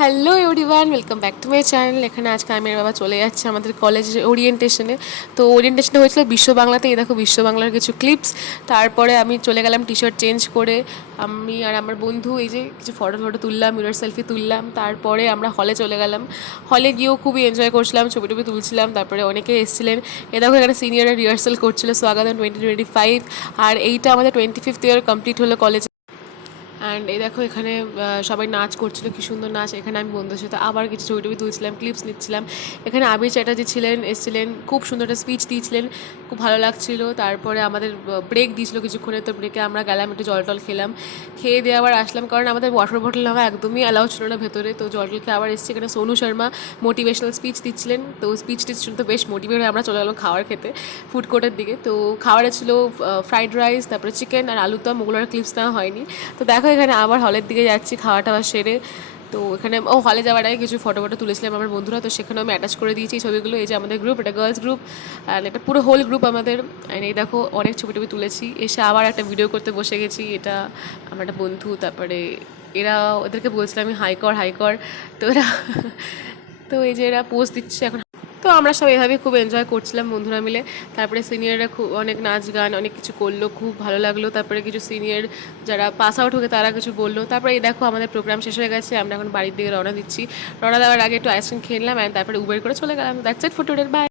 Hello everyone, welcome back to my channel. এখানে আজকে আমি আর বাবা চলে যাচ্ছে আমাদের কলেজের ওরিয়েন্টেশনে। তো ওরিয়েন্টেশনে হয়েছিল বিশ্ব বাংলাতে। এই দেখো বিশ্ব বাংলার কিছু ক্লিপস। তারপরে আমি চলে গেলাম টি শার্ট চেঞ্জ করে। আমি আর আমার বন্ধু এই যে কিছু ফটো তুললাম, মিরর সেলফি তুললাম। তারপরে আমরা হলে চলে গেলাম। হলে গিয়েও খুবই এনজয় করছিলাম, ছবি টবি তুলছিলাম। তারপরে অনেকে এসেছিলেন। এ দেখো এখানে সিনিয়ররা রিহার্সাল করছিল স্বাগতম 2025। আর এইটা আমাদের 25th ইয়ার কমপ্লিট হলো কলেজে। অ্যান্ড এই দেখো এখানে সবাই নাচ করছিল, কি সুন্দর নাচ। এখানে আমি বন্ধুদের সাথে আবার কিছু ছবি টবি তুলছিলাম, ক্লিপস নিচ্ছিলাম। এখানে আবির চ্যাটার্জি এসেছিলেন, খুব সুন্দর একটা স্পিচ দিয়েছিলেন, খুব ভালো লাগছিল। তারপরে আমাদের ব্রেক দিয়েছিল কিছুক্ষণের, তো ব্রেকে আমরা গেলাম একটু জল টল খেলাম, খেয়ে দিয়ে আবার আসলাম, কারণ আমাদের ওয়াটার বটল নেওয়া একদমই অ্যালাউ ছিল না ভেতরে। তো জল টল খেয়ে আবার এসেছি। এখানে সোনু শর্মা মোটিভেশনাল স্পিচ দিচ্ছিলেন, তো স্পিচ টিচ শুনতে বেশ মোটিভেট হয়ে আমরা চলে গেলাম খাবার খেতে ফুড কোর্টের দিকে। তো খাবারে ছিল ফ্রাইড রাইস, তারপরে চিকেন আর আলুর দম। ওগুলোর ক্লিপস নেওয়া হয়নি। তো দেখো এখানে আবার হলের দিকে যাচ্ছি খাওয়া টাওয়া সেরে। তো এখানে হলে যাওয়ার আগে কিছু ফটো তুলেছিলাম আমার বন্ধুরা, তো সেখানেও আমি অ্যাটাচ করে দিয়েছি এই ছবিগুলো। এই যে আমাদের গ্রুপ, এটা গার্লস গ্রুপ, অ্যান্ড এটা পুরো হোল গ্রুপ আমাদের। অ্যান্ড এই দেখো অনেক ছবি টবি তুলেছি। এসে আবার একটা ভিডিও করতে বসে গেছি। এটা আমার একটা বন্ধু, তারপরে এরা, ওদেরকে বলছিলাম আমি হাই কর হাই কর, তো এরা তো এই যে এরা পোস্ট দিচ্ছে এখন। তো আমরা সব এভাবেই খুব এনজয় করছিলাম বন্ধুরা মিলে। তারপরে সিনিয়ররা খুব অনেক নাচ গান অনেক কিছু করলো, খুব ভালো লাগলো। তারপরে কিছু সিনিয়র যারা পাস আউট হবে তারা কিছু বললো। তারপরে এই দেখো আমাদের প্রোগ্রাম শেষ হয়ে গেছে, আমরা এখন বাড়ির দিকে রওনা দিচ্ছি। রওনা দেওয়ার আগে একটু আইসক্রিম খেলাম, অ্যান্ড তারপরে উবের করে চলে গেলাম। That's it for today, by.